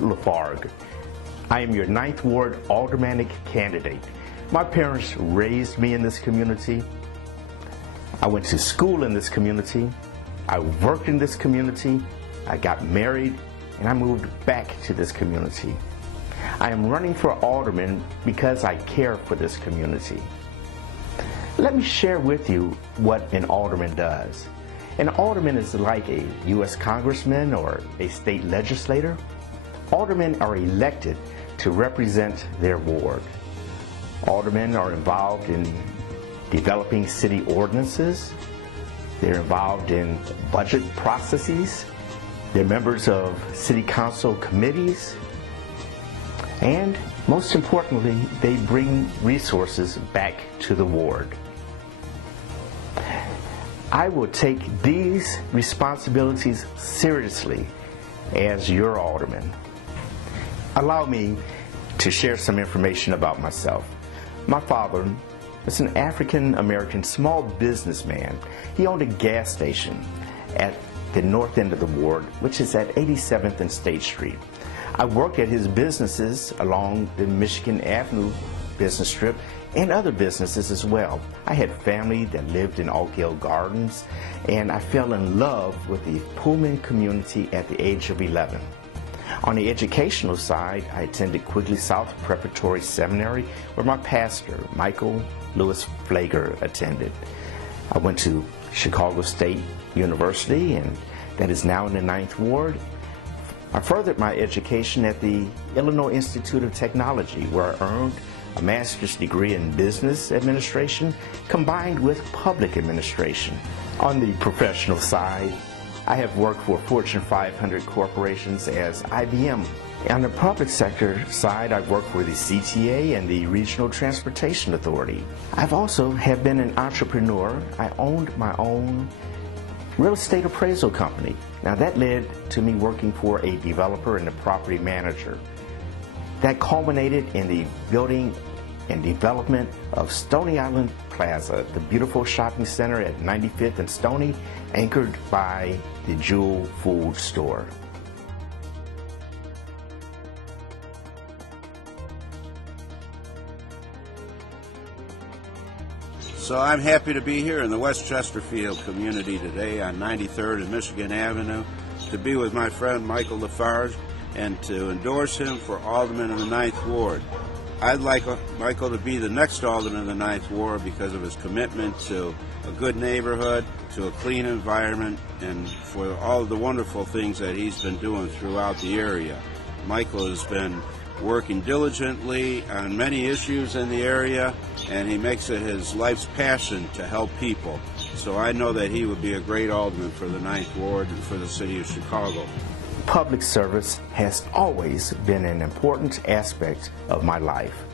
LaFargue. I am your 9th Ward aldermanic candidate. My parents raised me in this community. I went to school in this community. I worked in this community. I got married, and I moved back to this community. I am running for alderman because I care for this community. Let me share with you what an alderman does. An alderman is like a U.S. congressman or a state legislator. Aldermen are elected to represent their ward. Aldermen are involved in developing city ordinances. They're involved in budget processes. They're members of city council committees. And most importantly, they bring resources back to the ward. I will take these responsibilities seriously as your alderman. Allow me to share some information about myself. My father was an African-American small businessman. He owned a gas station at the north end of the ward, which is at 87th and State Street. I worked at his businesses along the Michigan Avenue business strip and other businesses as well. I had family that lived in Oakdale Gardens, and I fell in love with the Pullman community at the age of 11. On the educational side, I attended Quigley South Preparatory Seminary, where my pastor, Michael Lewis Flager, attended. I went to Chicago State University, and that is now in the 9th Ward. I furthered my education at the Illinois Institute of Technology, where I earned a master's degree in business administration combined with public administration. On the professional side, I have worked for Fortune 500 corporations as IBM. On the public sector side, I've worked for the CTA and the Regional Transportation Authority. I've also have been an entrepreneur. I owned my own real estate appraisal company. Now that led to me working for a developer and a property manager. That culminated in the building and development of Stony Island Plaza, the beautiful shopping center at 95th and Stony, anchored by the Jewel Food Store. So I'm happy to be here in the West Chesterfield community today on 93rd and Michigan Avenue to be with my friend Michael LaFargue and to endorse him for Alderman of the 9th Ward. I'd like Michael to be the next Alderman of the 9th Ward because of his commitment to a good neighborhood, to a clean environment, and for all of the wonderful things that he's been doing throughout the area. Michael has been working diligently on many issues in the area, and he makes it his life's passion to help people. So I know that he would be a great alderman for the 9th Ward and for the city of Chicago. Public service has always been an important aspect of my life.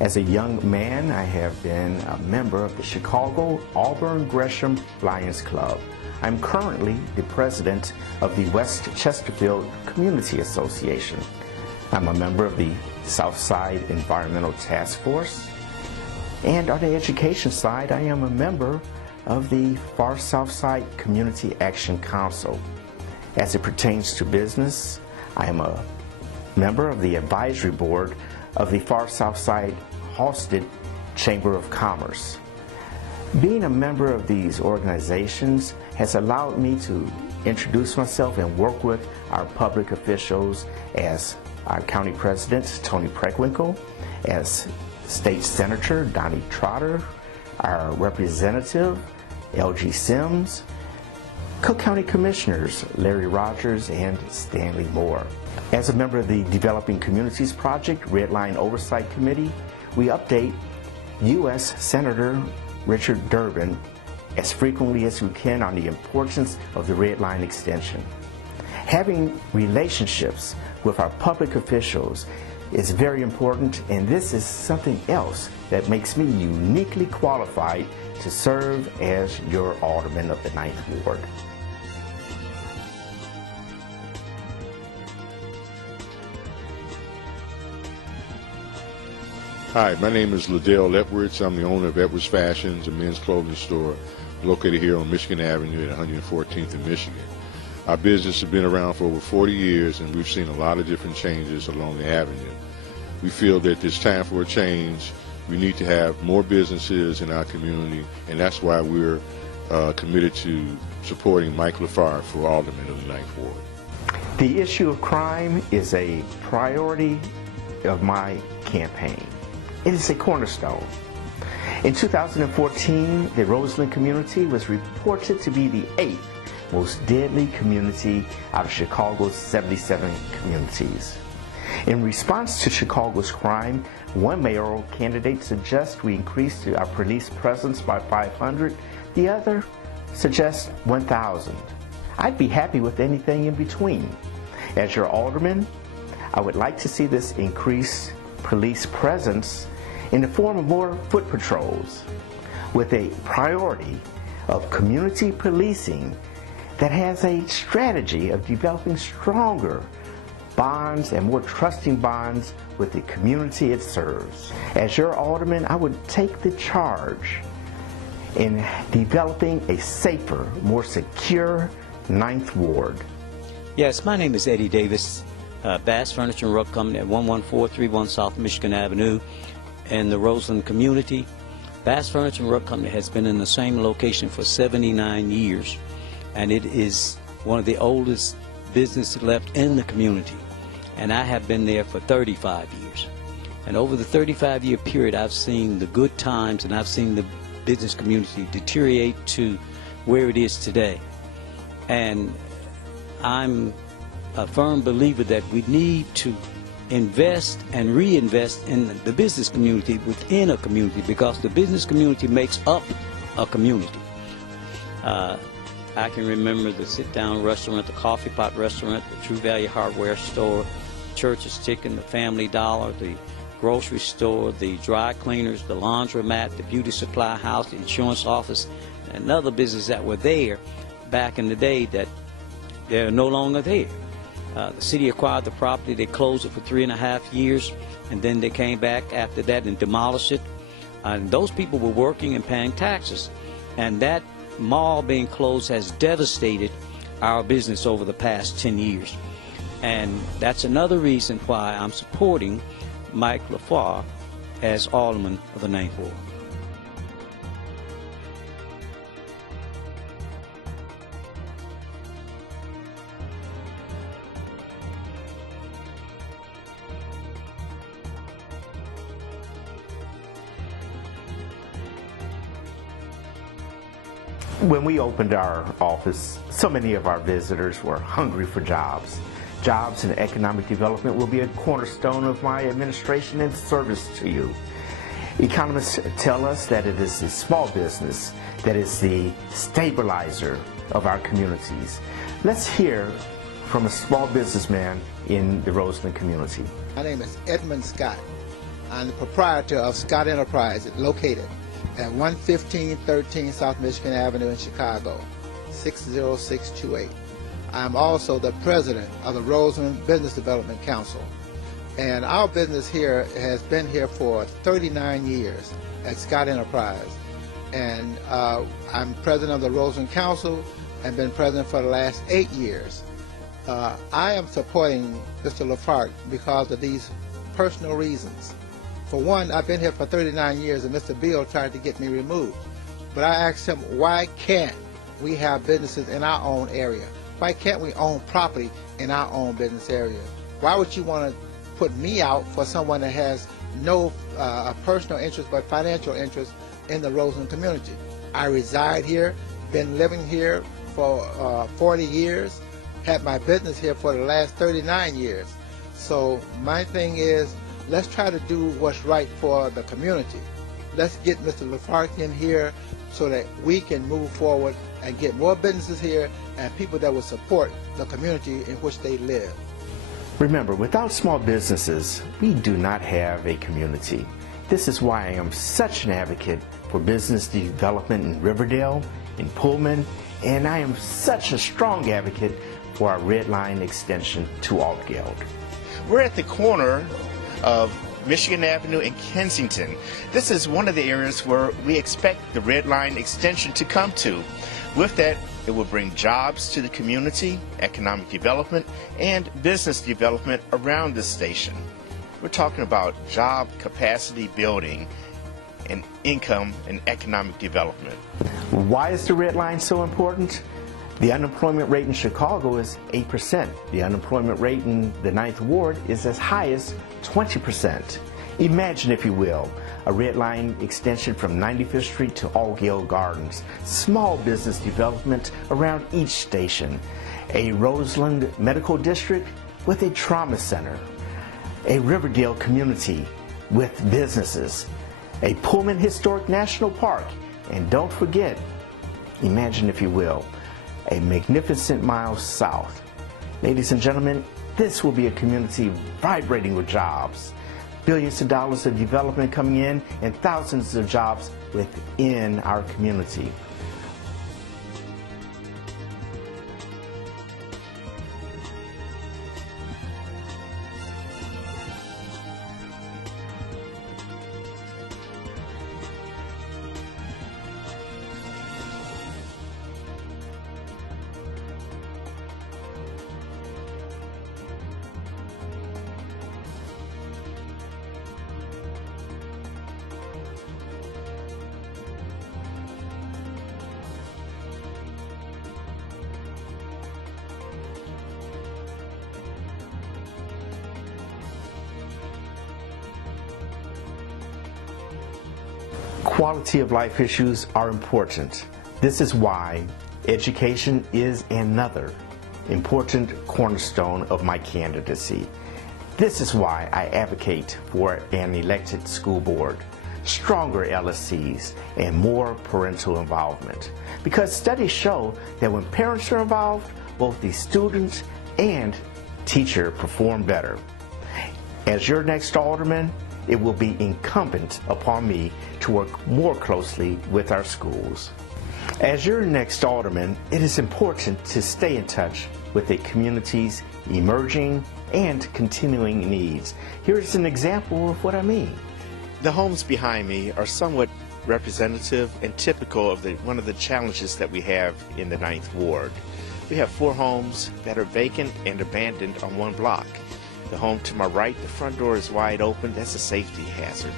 As a young man, I have been a member of the Chicago Auburn Gresham Lions Club. I'm currently the president of the West Chesterfield Community Association. I'm a member of the Southside Environmental Task Force. And on the education side, I am a member of the Far Southside Community Action Council. As it pertains to business, I am a member of the advisory board of the Far Southside Halstead Chamber of Commerce. Being a member of these organizations has allowed me to introduce myself and work with our public officials as our county president, Tony Preckwinkle, as state senator, Donnie Trotter, our representative, L.G. Sims, Cook County Commissioners Larry Rogers and Stanley Moore. As a member of the Developing Communities Project Red Line Oversight Committee, we update U.S. Senator Richard Durbin as frequently as we can on the importance of the Red Line extension. Having relationships with our public officials is very important, and this is something else that makes me uniquely qualified to serve as your alderman of the 9th Ward. Hi, my name is Liddell Edwards. I'm the owner of Edwards Fashions, a men's clothing store located here on Michigan Avenue at 114th in Michigan. Our business has been around for over 40 years, and we've seen a lot of different changes along the avenue. We feel that it's time for a change. We need to have more businesses in our community, and that's why we're committed to supporting Mike LaFargue for Alderman of the 9th Ward. The issue of crime is a priority of my campaign. It is a cornerstone. In 2014, the Roseland community was reported to be the 8th most deadly community out of Chicago's 77 communities. In response to Chicago's crime, one mayoral candidate suggests we increase our police presence by 500. The other suggests 1,000. I'd be happy with anything in between. As your alderman, I would like to see this increased police presence in the form of more foot patrols, with a priority of community policing that has a strategy of developing stronger bonds and more trusting bonds with the community it serves. As your alderman, I would take the charge in developing a safer, more secure 9th Ward. Yes, my name is Eddie Davis, Bass Furniture and Rug Company at 11431 South Michigan Avenue in the Roseland community. Bass Furniture and Rug Company has been in the same location for 79 years, and it is one of the oldest businesses left in the community. And I have been there for 35 years. And over the 35-year period, I've seen the good times and I've seen the business community deteriorate to where it is today. And I'm a firm believer that we need to invest and reinvest in the business community within a community, because the business community makes up a community. I can remember the sit-down restaurant, the coffee pot restaurant, the True Value hardware store, Church's Chicken, the Family Dollar, the grocery store, the dry cleaners, the laundromat, the beauty supply house, the insurance office, and other businesses that were there back in the day that they're no longer there. The city acquired the property, they closed it for 3.5 years, and then they came back after that and demolished it. And those people were working and paying taxes. And that mall being closed has devastated our business over the past 10 years. And that's another reason why I'm supporting Mike LaFargue as Alderman of the 9th Ward. When we opened our office, so many of our visitors were hungry for jobs. Jobs and economic development will be a cornerstone of my administration and service to you. Economists tell us that it is the small business that is the stabilizer of our communities. Let's hear from a small businessman in the Roseland community. My name is Edmund Scott. I'm the proprietor of Scott Enterprises, located at 11513 South Michigan Avenue in Chicago, 60628. I'm also the president of the Roseland Business Development Council. And our business here has been here for 39 years at Scott Enterprise. And I'm president of the Roseland Council and been president for the last 8 years. I am supporting Mr. LaFargue because of these personal reasons. For one, I've been here for 39 years and Mr. Bill tried to get me removed. But I asked him, why can't we have businesses in our own area? Why can't we own property in our own business area? Why would you want to put me out for someone that has no personal interest but financial interest in the Roseland community? I reside here, been living here for 40 years, had my business here for the last 39 years. So my thing is, let's try to do what's right for the community. Let's get Mr. LaFargue in here so that we can move forward and get more businesses here and people that will support the community in which they live. Remember, without small businesses, we do not have a community. This is why I am such an advocate for business development in Riverdale, in Pullman, and I am such a strong advocate for our Red Line extension to Altgeld. We're at the corner of Michigan Avenue and Kensington. This is one of the areas where we expect the Red Line extension to come to. With that, it will bring jobs to the community, economic development, and business development around the station. We're talking about job capacity building and income and economic development. Why is the Red Line so important? The unemployment rate in Chicago is 8%. The unemployment rate in the 9th Ward is as high as 20%. Imagine, if you will, a Red Line extension from 95th Street to Altgeld Gardens, small business development around each station, a Roseland Medical District with a trauma center, a Riverdale community with businesses, a Pullman Historic National Park, and don't forget, imagine, if you will, a magnificent mile south. Ladies and gentlemen, this will be a community vibrating with jobs. Billions of dollars of development coming in and thousands of jobs within our community. Quality of life issues are important. This is why education is another important cornerstone of my candidacy. This is why I advocate for an elected school board, stronger LSCs, and more parental involvement. Because studies show that when parents are involved, both the students and teacher perform better. As your next alderman, it will be incumbent upon me to work more closely with our schools. As your next alderman, it is important to stay in touch with the community's emerging and continuing needs. Here's an example of what I mean. The homes behind me are somewhat representative and typical of one of the challenges that we have in the 9th Ward. We have 4 homes that are vacant and abandoned on one block. The home to my right, the front door is wide open. That's a safety hazard.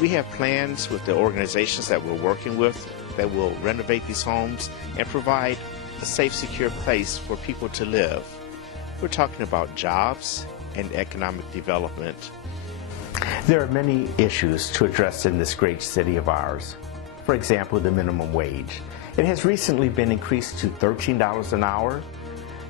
We have plans with the organizations that we're working with that will renovate these homes and provide a safe, secure place for people to live. We're talking about jobs and economic development. There are many issues to address in this great city of ours. For example, the minimum wage. It has recently been increased to $13 an hour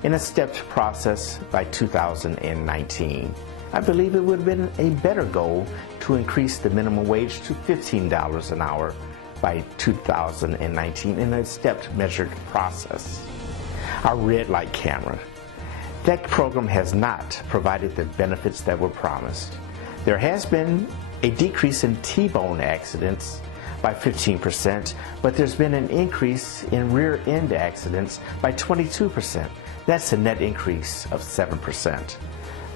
in a stepped process by 2019. I believe it would have been a better goal to increase the minimum wage to $15 an hour by 2019 in a stepped measured process. Our red light camera. That program has not provided the benefits that were promised. There has been a decrease in T-bone accidents by 15%, but there's been an increase in rear end accidents by 22%. That's a net increase of 7%.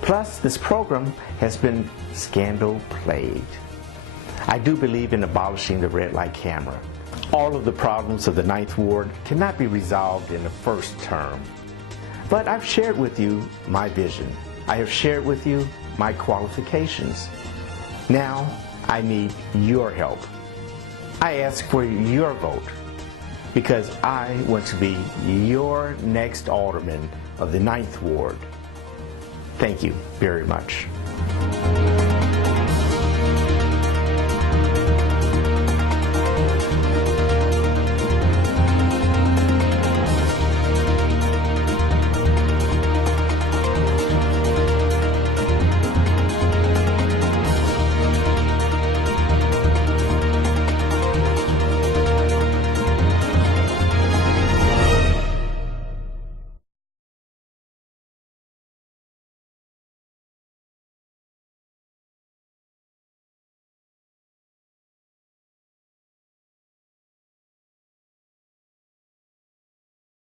Plus, this program has been scandal-plagued. I do believe in abolishing the red light camera. All of the problems of the 9th Ward cannot be resolved in the first term. But I've shared with you my vision. I have shared with you my qualifications. Now, I need your help. I ask for your vote because I want to be your next alderman of the 9th Ward. Thank you very much.